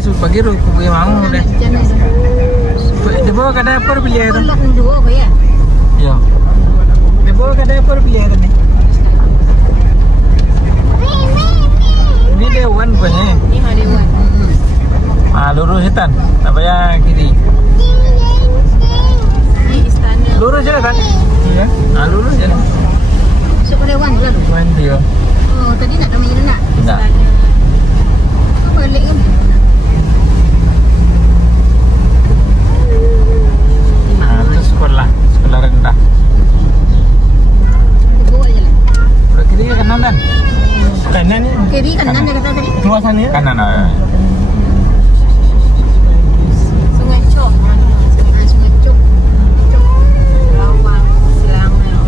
bagi ru ku mau deh. Dia bawa ke dapur beli air. Iya. Dia bawa ke dapur beli air nih. Ini Dewan punya. Ini Dewan. Lurus setan. Tak payah kiri. Ini istana. Lurus je kan? Iya. Lurus je. Masuk ke Dewan dulu. Dewan dia. Oh, tadi nak ramai nak. Tak. Kau balik kan? Itu sekolah rendah. Bawa je lah. Belah kiri ke kanan kan? Kanan ni. Kiri kanan dia kata tadi. Keluar sana ya? Kanan. Sungai Cok. Sungai Cok. Lawang, Selangor.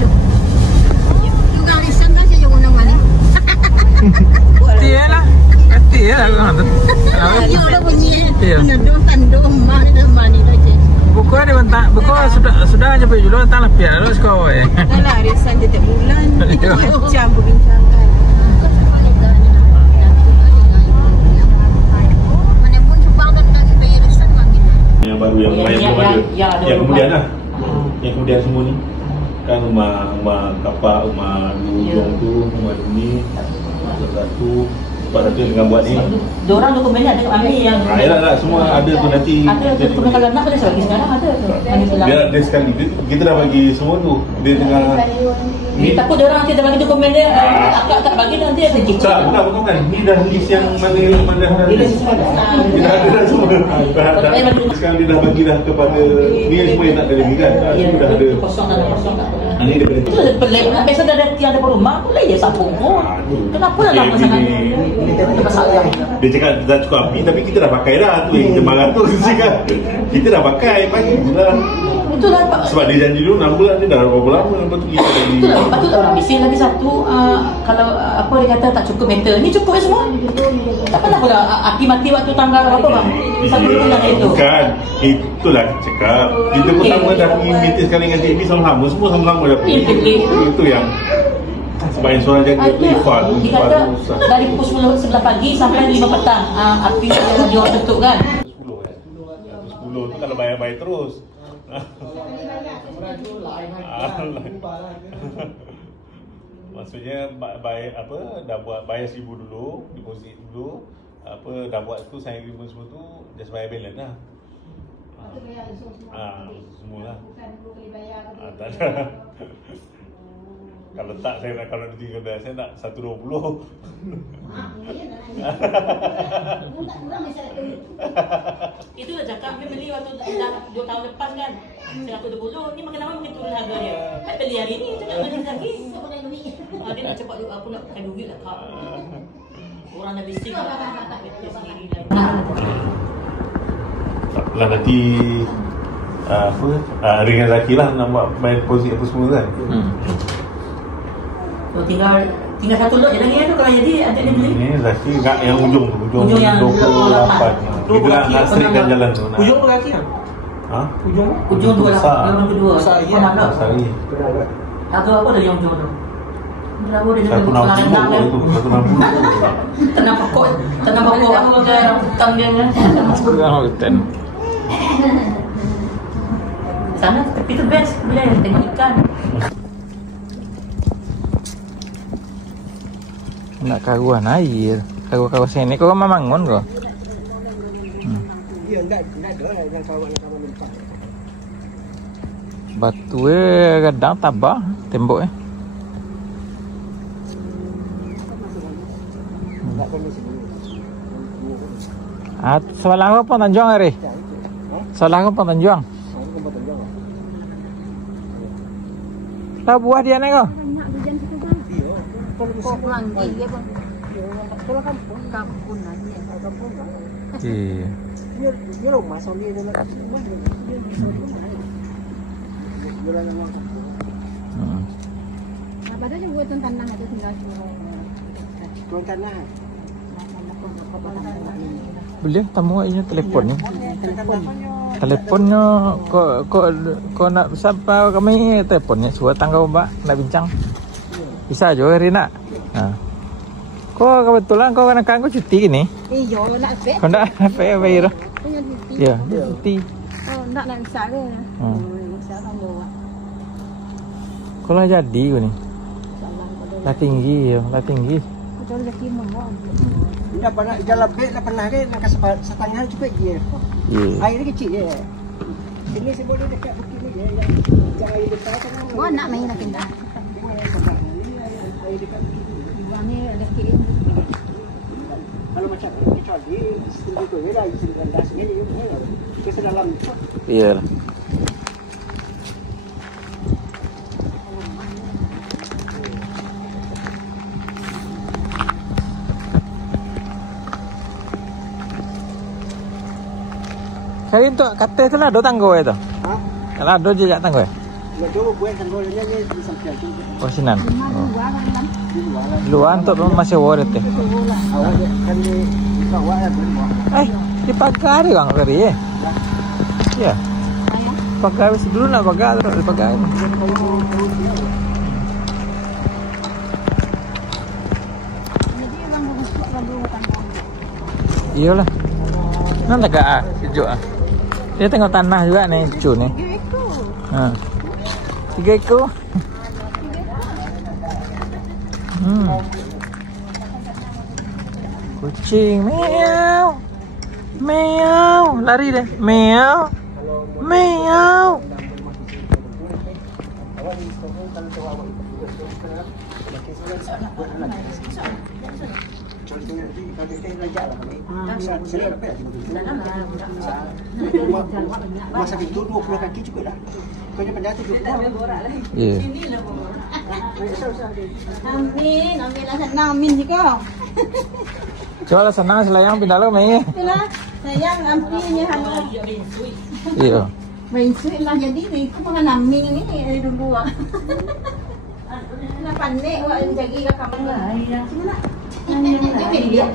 Cok. Juga lisan kan saya guna mana? Tiada lah. Tiada lah. Ya udah bunyi. Iya. Tandung, mana aja. Buku ada bentak. Buku sudah sampai dulu entah lebih lalu sekolah ya. Alah, lisan tiap bulan. Jam perbincangan. Yang baru yang main belum ada. Yang kemudian lah. Yang kemudian semua ni kan rumah kapak, rumah Ujung tu, rumah ni satu. Lepas tu dengan buat ni. Diorang dokumennya ada ambil yang. Yalah semua ada tu nanti. Ada dokumen kalau nak boleh lagi sekarang ada tu. Dia sekali kita dah bagi semua tu. Dia tengah Ni takut diorang nanti dah bagi dokumen dia akak tak bagi nanti ada kicik. tak, bukan. Ni dah list yang mana dia dah ada dah semua. Sekarang dia dah bagi dah kepada ni semua yang nak delivery kan. Dia dah ada Kosong tak. Ini dia Itu pelik lah. Biasa dah ada tiada rumah tu lah je sabung pun. Kenapa dah lama sangat? Itu masalah. Dia cakap dah cukup api tapi kita dah pakai dah tu yang kita marah tu cakap. Kita dah pakai pagi lah. Itulah Pak. Sebab dia janji dulu 6 bulan ni dah berapa lama lepas tu kita lagi. Itulah patut orang bising lagi satu kalau apa dia kata tak cukup meter. Ni cukup ya semua. Tak pernah pula api mati waktu tanggal berapa bang? Satu bulan itu. Bukan. Itulah cakap. Kita pertama dah pergi meeting sekali dengan JB sama-sama. Semua sama-sama dah pergi. Itu yang sebab yang seorang jaga Ifah tu. Dia kata dari pukul 11 pagi sampai 5 petang api dia tutup kan. 10 tu kalau bayar-bayar terus. Maksudnya bayar apa dah buat bayar 1,000 dulu, deposit dulu, apa dah buat tu saya agreement semua tu just bayar balance lah. Semualah. Tak ada. Kalau tak saya nak kalau nanti kedai saya nak 120. Itu dah cakap dia beli waktu dah 2 tahun lepas kan. 120 ni makin lama makin turun harga dia. Tak beli hari ni cakap beli lagi. Dia nak cepat juga aku nak pakai duit lah kak. Orang dah bising lah. Taklah nanti ringan lelaki lah nak buat main deposit apa semua kan. Tinggal satu lot je lagi tu kalau jadi ada dia beli. Ini lelaki kat yang ujung tu, ujung 28. Kita nak serikkan jalan tu. Ujung tu lagi kan? Ujung 28, yang kedua. Mana? Sari. Harga apa dari yang ujung tu? Berapa dia 160 itu, 160. Tenang pokok apa ke hutang dia kan? Hutan. Sana tepi tu best bila yang tengok ikan. Nak karuan air. Karuan ni kau kan mangun kau. Dia enggak ada yang kawan-kawan nampak. Batu kadang tabah tembok Salah apa Tanjung hari? Salah apa Tanjung? Tahu buah dia ni kau? Pokok manggi dia bang. Kalau kampung aja. Iya. Dia rumah soalnya dia nak. Apa dah buat tanah ada tinggal Tuan tanah. Boleh tamu ini telefon ni. Teleponnya kau nak siapa kami teleponnya suruh tangga mbak nak bincang. Bisa juga hari nak. Kau Kok kebetulan kau kan kau cuti gini? Iya, nak bet. Kau nak apa ya bayar? Punya cuti. Ya, cuti. Oh, nak bisa ke? Bisa kan bawa. Kau lah jadi gini. Lah tinggi ya, lah tinggi. Betul lagi mau. Dah pernah jalan bet dah pernah ke nak setengah cukup je. Air kecil je. Sini saya boleh dekat bukit ni je. Yang air besar kan. Gua nak main nak pindah. Air dekat bukit ni. Ni ada kirim. Kalau macam kecuali sistem itu beda, sistem rendah sendiri. Ke dalam. Iya. Kali itu kata itu lah do tanggo itu. Hah? Kalau do jejak tanggo ya? Lah dulu buat tanggulnya ni di samping tu. Oh sinan. Di luar lah. Luan untuk masih worth teh. Awak kan di bawah ya bawah. Di pagar bang tadi ya. Ya. Pagar dulu nak pagar terus di pagar. Iyalah. Nanti gak sejuk ah. Dia tengok tanah juga nih, cu nih. 3 ekor. Kucing meow. Meow, lari deh. Meow. Meow. Masa itu 20 kaki cukup dah. Kau ni penjara 70. Iya. Amin, amin lah senang, amin juga. Coba lah senang selayang pindah lo Mei. Itulah, sayang ampinya hanya. Iya. Main suit lah jadi ni, aku makan amin ni dari dulu ah. Nak panik awak jaga kat kamu lah. Cuma nak dia.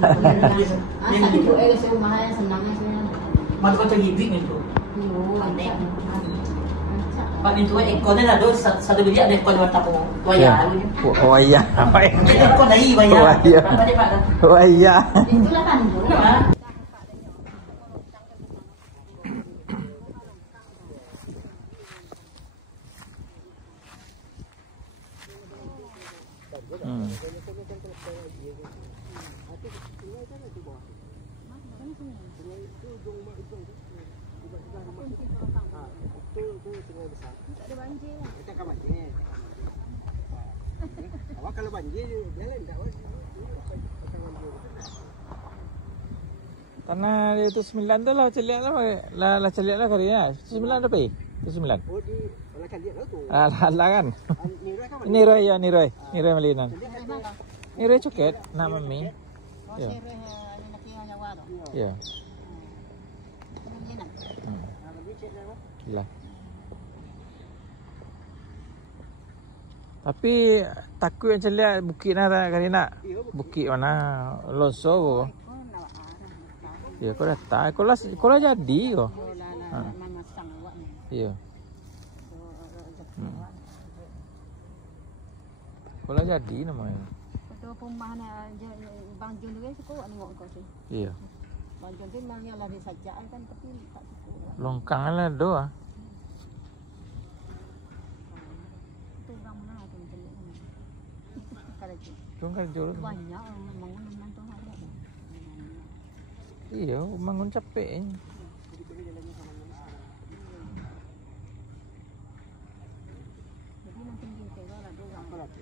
Asal itu saya rumah yang senang saya. Mak kau tergigit ni tu. Panik. Pak ni tu ekor ni lah tu satu biji ada ekor warna pun. Wayah. Wayah. Apa ini? Ekor naik wayah. Wayah. Wayah. Itulah tanduk lah. Kalau banjir jalan tak awak. Tanah itu 9 tu lah celiak lah celiak lah kali ya. 9 apa? Itu 9. Oh di mana celiak lah tu. Lah kan. Ini Roy ya, ni Roy Malinan. Ni Roy Cuket nama mi. Ya. Ya. Lah. Tapi takut yang celiak bukit mana kali nak? Bukit mana? Loso. Ya, kau datang. Kau lah jadi kau. Iya. Kau lah jadi namanya. Betul rumah ni Bang Jun tu kan suka tengok kau tu. Iya. Bang Jun tu memangnya lari saja kan tapi tak suka. Longkang lah doa. Tuang kerja lu. Banyak bangun mantu ada. Iya, bangun capek. Jadi nanti kita lah ada orang.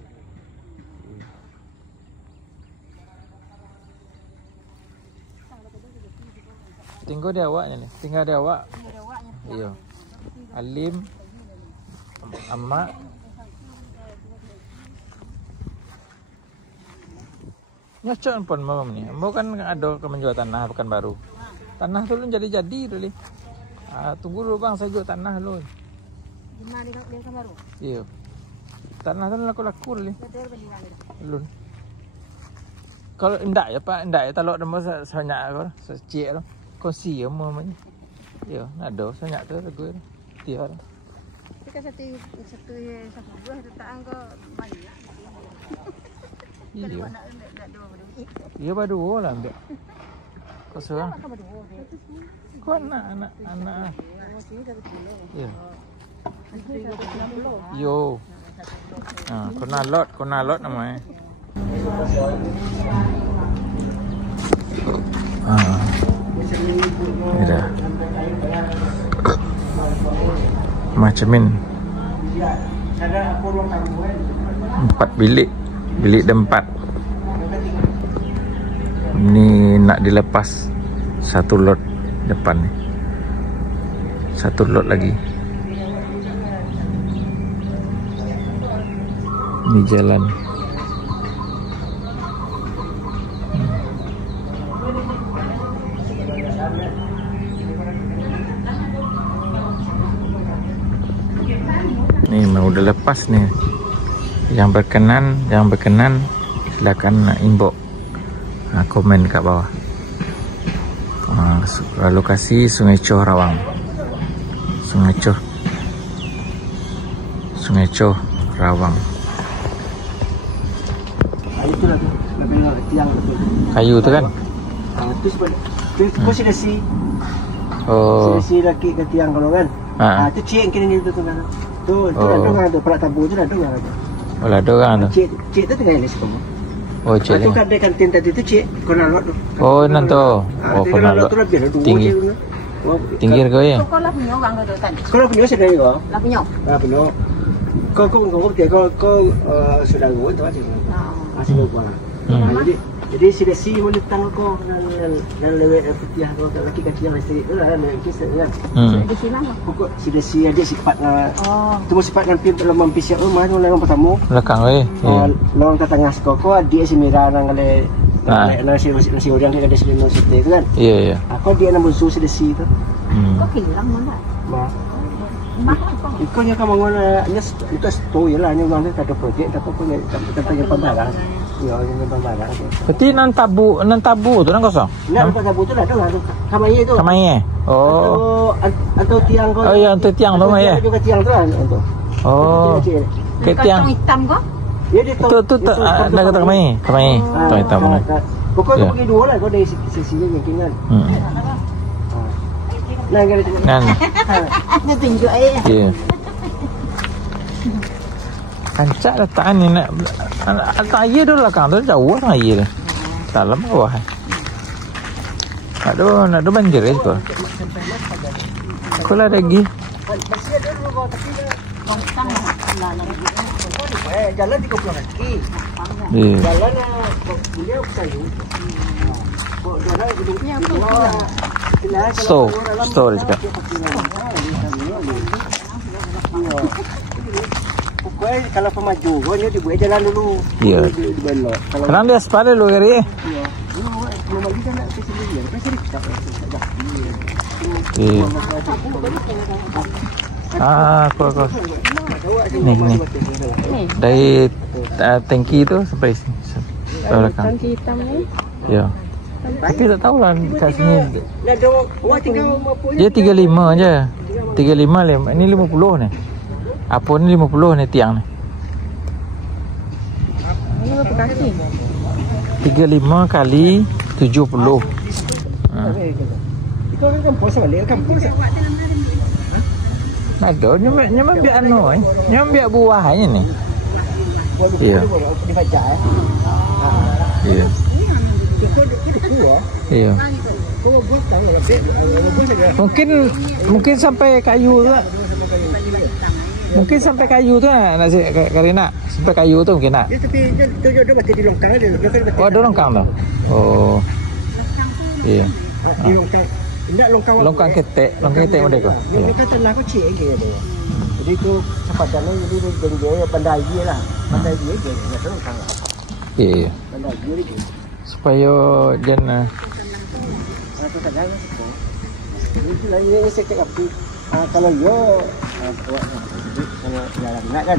Tinggal di awaknya nih. Tinggal di awak. Ada awaknya. Iya. Alim. Amak. Nyocok pun mam ni. Mau kan ada ke menjual tanah Pekanbaru. Tanah tu lu jadi dulu. Tunggu dulu bang, saya jual tanah lu. Di mana dia Pekanbaru? Iya. Tanah tu laku dulu. Betul beli mana? Lun. Kalau endak ya Pak, endak ya talok demo banyak kau, secik tu. Kosi ya mamanya. Iya, ada banyak tu gue. Tiar. Kita satu buah tu tak anggo banyak. Iya. Iya berdua lah ambil. Kau seorang. Kau anak. Iya. Yo. Kau nalot namanya. Ini dah. Macamin. 4 bilik. Bilik ada 4. Ini nak dilepas 1 lot depan ni. 1 lot lagi. Ini jalan. Ni mau udah lepas nih. Yang berkenan silakan inbox, komen kat bawah. Lokasi Sungai Choh Rawang. Sungai Choh Rawang. Itulah tu, lebih tiang tu. Kayu tu kan? Tu sebab tu silesi. Oh. Silesi laki ke tiang kalau kan. Tu cik kini ni tu kan. Tu ada tu perak tabu tu ada orang tu. Oh, ada orang tu. Cik tu tengah list kamu. Oh, cik. Tu kan dia kantin tadi tu cik kena lot tu. Oh, nanti. Oh, kena lot. Tinggi. Tinggi kau ya? Kau lah punya orang tu tadi. Kau punya sedang kau? Lah punya. Punya. Kau sudah ngomong tu aja. Masih lupa. Jadi silesi boleh tanggal kau dan lewat putih kau laki kecil isteri tu lah nak kisah kan. Di sini lah. Pokok silesi ada sifatnya. Tu sifat kan dalam mempisah rumah tu orang pertama. Belakang weh. Long ke tengah kau dia semira nang kale nasi orang dia ada sini nasi tu kan. Iya. Aku dia nak musuh silesi tu. Kau hilang mana? Ikut yang kamu ngona itu story lah ni orang tu ada projek tapi punya pembarang. Ya, yang pembarang. Berarti nan tabu tu nan kosong. Nan tabu tu lah tu kamai tu. Kamai. Oh. Atau tiang kau. Oh ya, untuk tiang tu mah ya. Juga tiang tu kan untuk. Oh. Ke tiang hitam kau? Ya dia tu ada kata kamai. Tu hitam benar. Pokoknya pergi dua lah kau dari sisinya mungkin kan. Nan. Dia tunjuk air. Ya. Kancak letak ni nak air tu belakang tu jauh lah air tu. Dalam bawah. Nak ada banjir tu. Kalau ada lagi. Masih ada dulu tapi longkang lah. Jalan 30 kaki. Jalan beliau kayu. Jalan gedungnya Store juga. Pokoknya kalau pemaju, kau ni dibuat jalan dulu. Iya. Kerana dia aspal dulu kali. Iya. Memang dia nak ke sini dia. Kan sini tak ada. Iya. Aku. Ni. Dari tangki tu sampai sini. Tangki hitam ni. Ya. Tapi tak tahulah kat sini. Dia 35 je. 35 ini 50 ni. Apa ni 50 ni tiang ni. Ini berapa kaki? 35 kali 70. Itu kan kampung balik kampung. Ada nyama biar anu nyama biar buah aja ni. Iya. Dibaca ya. Iya. Iya. Mungkin sampai kayu tu. Mungkin sampai kayu tu nak Karina. Sampai kayu tu mungkin nak. Ya tapi dia mati di longkang dia. Oh, ada longkang tu. Oh. Iya. Di longkang. Tidak longkang ketek model ko. Yang kata tanah ko cik dia. Jadi tu sepadannya jadi dia bandai dia lah. Bandai dia je. Enggak longkang. Iya. Bandai dia je. Supaya jangan atau kadang itu lah ini saya cakap kalau yo kalau jarang nak kan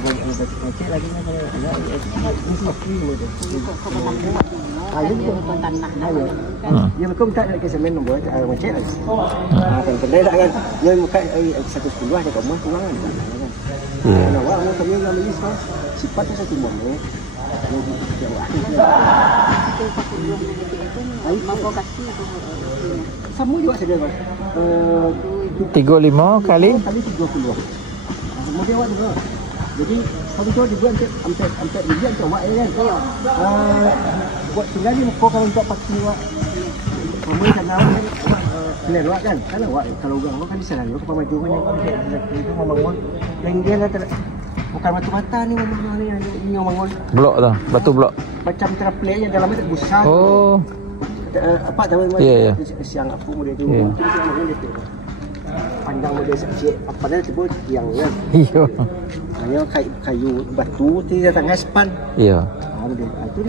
boleh cek lagi nak kalau ini sepi tu ini tanah dia betul tak nak kesemen nombor cek lagi kan pendek kan dia muka 110 ada kamu pulang kan Iya. Nah, awak mau kami yang ini so sifatnya satu boleh. Sama juga saja kan. 35 kali 30. Kemudian awak juga. Jadi kalau tu dibuat sampai dia untuk awak kan. Buat tinggal ni kau kalau untuk pakai awak. Kamu kan kan kena awak kan. Kan awak kalau orang awak kan di sana lu maju kan itu membangun. Yang dia lah bukan batu-bata ni yang bangun. blok tu, batu blok. Macam terapelnya dalamnya tak besar. Oh. Apa tahu Ya, ya. siang apa model tu. Panjang model sikit. Apa dah tu yang kan. Iya. Hanya kayu batu tidak tengah span. Iya.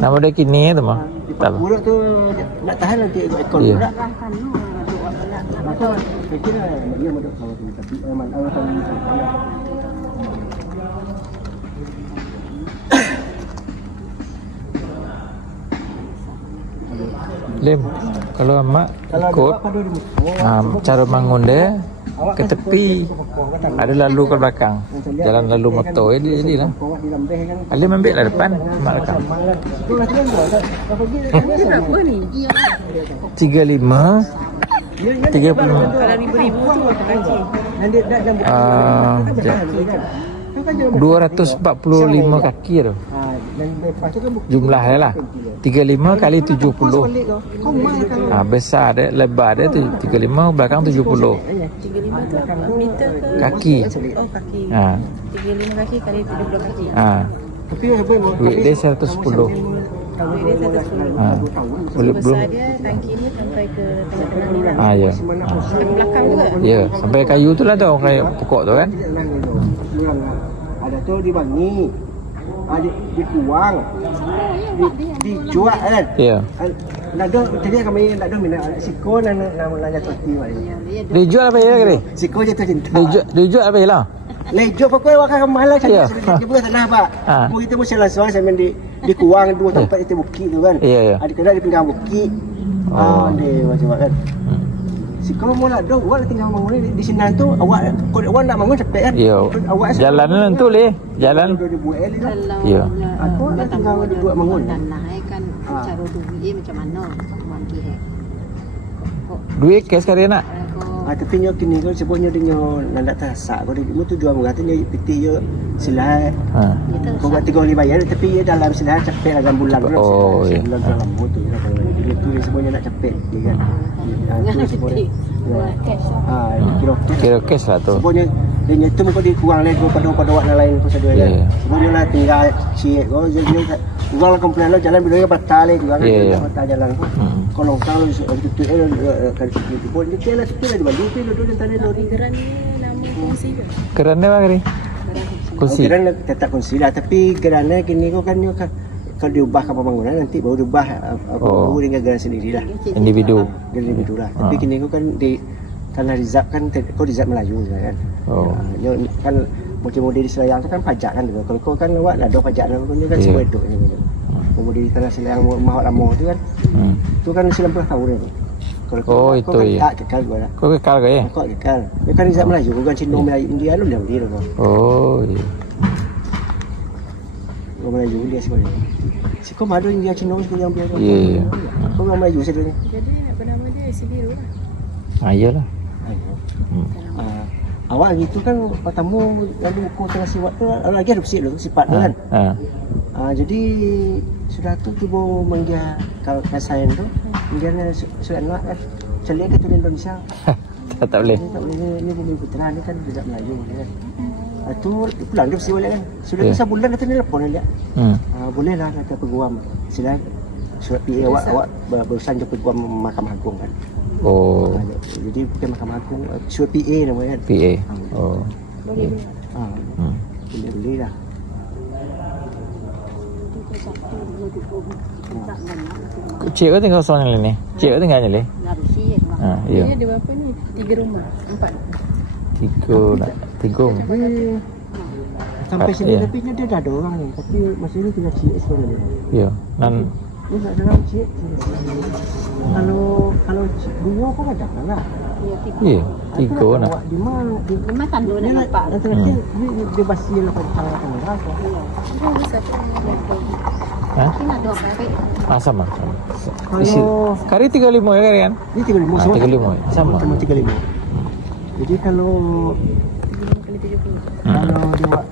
Nama dia kini tu mah. Tak. Budak tu nak tahan nanti ekor Iya. budak. Maka saya kira dia model kalau tu tapi aman awak tahu. Lim, kalau mak ikut cara bangun dia ke tepi, ada lalu ke belakang, jalan lalu motor jadi lah. Alim ambil lah depan, mak belakang. 35 30 Kalau ribu-ribu tu berapa kaki? 245 kaki tu jumlah dia lah. 35 kali 70. Besar dia, lebar dia tu 35, belakang 70 35 tu apa? Meter ke? kaki. Oh, kaki. 35 kaki kali 70 kaki. Duit dia 110. Duit dia 110. Belum Besar dia tangki ni sampai ke tengah-tengah ni lah. ya. Sampai ke belakang juga. Ya, sampai kayu tu lah tu kayak pokok tu kan. Ada tu dibangi. Dikuang. Dijual kan. Ya. Nado tadi kami nado mina siko nan nanya toti wali. Dia jual apa ya kali? Siko je tu cinta. Dia jual apa lah? Lejo pokok wakak mahal Ya. saja. Dia buat tanah pak. Mu kita mesti langsung saya dikuang dua tempat itu bukit tu kan. Ya, ya. Ada kena di pinggir bukit. Dia macam kan. Siko mau nak dong, awak tinggal bangun di sini tu awak awak nak bangun cepat kan. Ya. Jalan tu leh. Jalan. Ya. Aku nak tinggal dibuat bangun. Tanah kan cara duit macam mana? Duit kes kali nak. Tapi nyo kini kan sebutnya dia nak tasak kau dia tu jual murah tu nyo piti yo silai. Kau buat 3 bayar tapi dia dalam silai cepet dalam bulan tu. Oh, ya. Bulan dalam tu dia tu sebutnya nak cepet dia kan. Itu sebutnya. Kira kes lah tu. Sebutnya dia tu kau dikurang lagi pada awak lain kau sedar kan. Sebutnya lah tinggal cik kau jadi uang komplain lo jalan bila batal lagi juga kan batal jalan. Kalau kalau itu pun dia lah tu lah bagi tu dulu tadi lori Keran ni nama kongsi ke? Kerannya apa kali? Kursi. Keran tetap kongsi lah tapi kerannya kini kau kan kalau diubah ke pembangunan nanti baru diubah baru dengan geran sendirilah. Individu. Individu lah. Tapi kini kau kan di tanah rizab kan kau rizab Melayu kan. Kan model-model di Selayang tu kan pajak kan. Kalau kau kan awak nak ada pajak kau kan semua hidup ni. Model di tanah Selayang mahal lama tu kan. Tu kan 90 tahun ni. Kalau itu kan ya. tak kekal gua lah. Kau kekal ke ya? Kau kekal. Dia kan rizab Melayu bukan Cina Melayu India lu dah dia tu. Oh, iya. Orang Melayu dia sebenarnya. Si kau madu India Cina yang biar. Ya. Kau orang Melayu sebenarnya. Jadi apa nama dia isi biru lah. Iyalah. Awak gitu kan tamu lalu buku tengah siwat tu lagi ada bersih tu sifat tu kan. Jadi sudah tu cuba manggil kalau kasain tu dia sudah nak kan celik ke tu Indonesia. Tak boleh. Ini bumi putra ni kan tidak Melayu kan. Tu pulang dia bersih balik kan. Sudah sebulan tu ni telefon dia. Boleh lah kata peguam. Sila surat PA awak berusaha jumpa peguam Mahkamah Agung kan. Oh. Jadi bukan Mahkamah Agung, surat PA namanya kan. PA. Oh. Boleh. Boleh lah. Cik kau tinggal kosong ni. Cik kau tinggal ni. Dia ada berapa ni? 3 rumah, 4. 3 rumah. Sampai sini tapi dia dah ada orang ni. Tapi masa ni tinggal cik sebenarnya. Ya. Dan ni tak ada orang cik. Kalau dua pun ada lah. ya. Tiga nak. Lima tandu Dia dah nak nampak. dia basi lah pada kamera. Ha? Ini ada apa? Sama. Isi. Kalau Kari 35 ya kan? ini 35 Ah, 35. Sama. Cuma 35. Jadi kalau dia buat